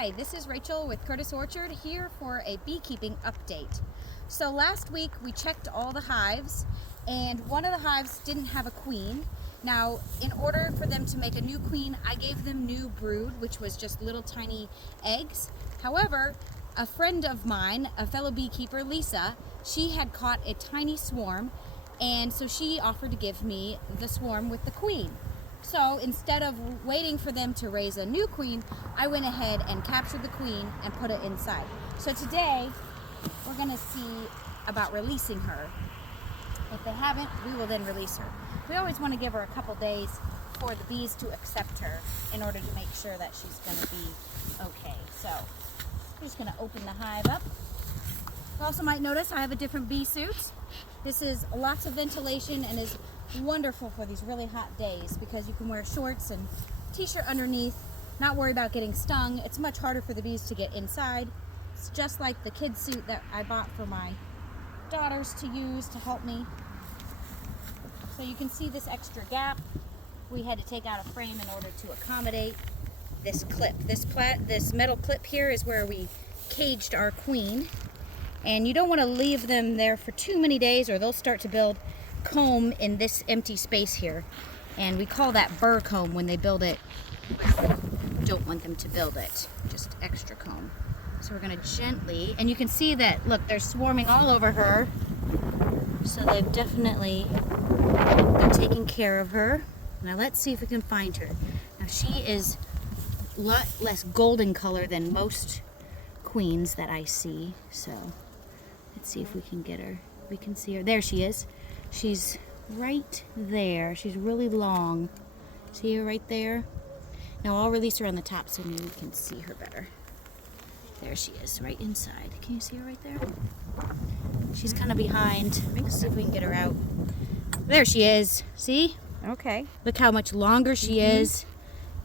Hi, this is Rachel with Curtis Orchard here for a beekeeping update. So last week we checked all the hives and one of the hives didn't have a queen. Now, in order for them to make a new queen, I gave them new brood, which was just little tiny eggs. However, a friend of mine, a fellow beekeeper, Lisa, she had caught a tiny swarm, and so she offered to give me the swarm with the queen. So instead of waiting for them to raise a new queen, I went ahead and captured the queen and put it inside. So today, we're going to see about releasing her. If they haven't, we will then release her. We always want to give her a couple days for the bees to accept her in order to make sure that she's going to be okay. So I'm just going to open the hive up. You also might notice I have a different bee suit. This is lots of ventilation and is wonderful for these really hot days because you can wear shorts and t-shirt underneath, not worry about getting stung. It's much harder for the bees to get inside. It's just like the kid suit that I bought for my daughters to use to help me. So you can see this extra gap. We had to take out a frame in order to accommodate this clip. This metal clip here is where we caged our queen. And you don't want to leave them there for too many days or they'll start to build comb in this empty space here. And we call that burr comb when they build it. Don't want them to build it, just extra comb. So we're going to gently, and you can see that, look, they're swarming all over her. So they're taking care of her. Now let's see if we can find her. Now she is a lot less golden color than most queens that I see. So let's see if we can get her. We can see her. There she is. She's right there. She's really long. See her right there? Now I'll release her on the top so maybe we can see her better. There she is, right inside. Can you see her right there? She's kind of behind. Let's see if we can get her out. There she is. See? Okay. Look how much longer she is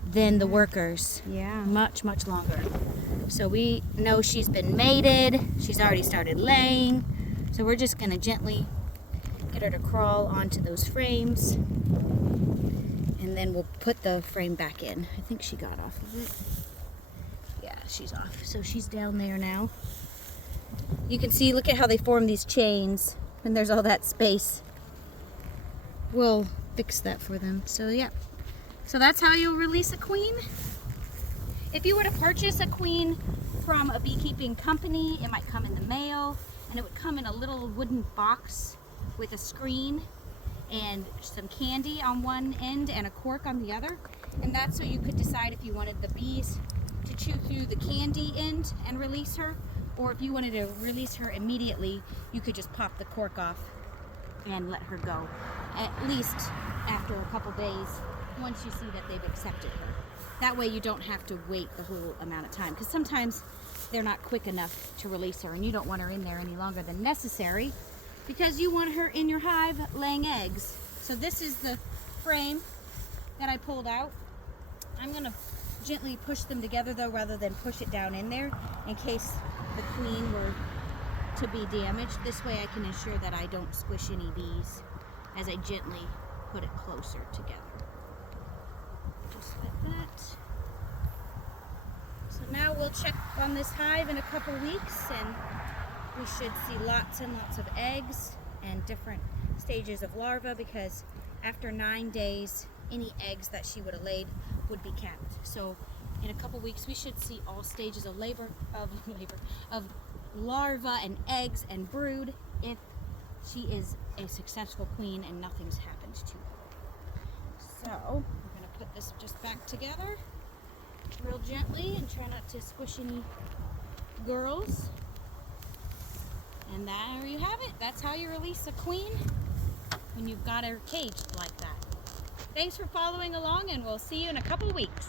than the workers. Yeah. Much, much longer. So we know she's been mated. She's already started laying. So we're just going to gently get her to crawl onto those frames. And then we'll put the frame back in. I think she got off of it. Yeah, she's off. So she's down there now. You can see, look at how they form these chains when there's all that space. We'll fix that for them. So yeah. So that's how you'll release a queen. If you were to purchase a queen from a beekeeping company, it might come in the mail, and it would come in a little wooden box with a screen and some candy on one end and a cork on the other. And that's so you could decide if you wanted the bees to chew through the candy end and release her, or if you wanted to release her immediately, you could just pop the cork off and let her go. At least after a couple days, once you see that they've accepted her. That way you don't have to wait the whole amount of time, because sometimes they're not quick enough to release her and you don't want her in there any longer than necessary because you want her in your hive laying eggs. So this is the frame that I pulled out. I'm going to gently push them together though rather than push it down in there in case the queen were to be damaged. This way I can ensure that I don't squish any bees as I gently put it closer together. Just like that. So now we'll check on this hive in a couple weeks and we should see lots and lots of eggs and different stages of larvae, because after 9 days any eggs that she would have laid would be capped. So in a couple weeks we should see all stages of of larvae and eggs and brood if she is a successful queen and nothing's happened to her. So we're going to put this just back together real gently and try not to squish any girls. And there you have it. That's how you release a queen when you've got her caged like that. Thanks for following along, and we'll see you in a couple weeks.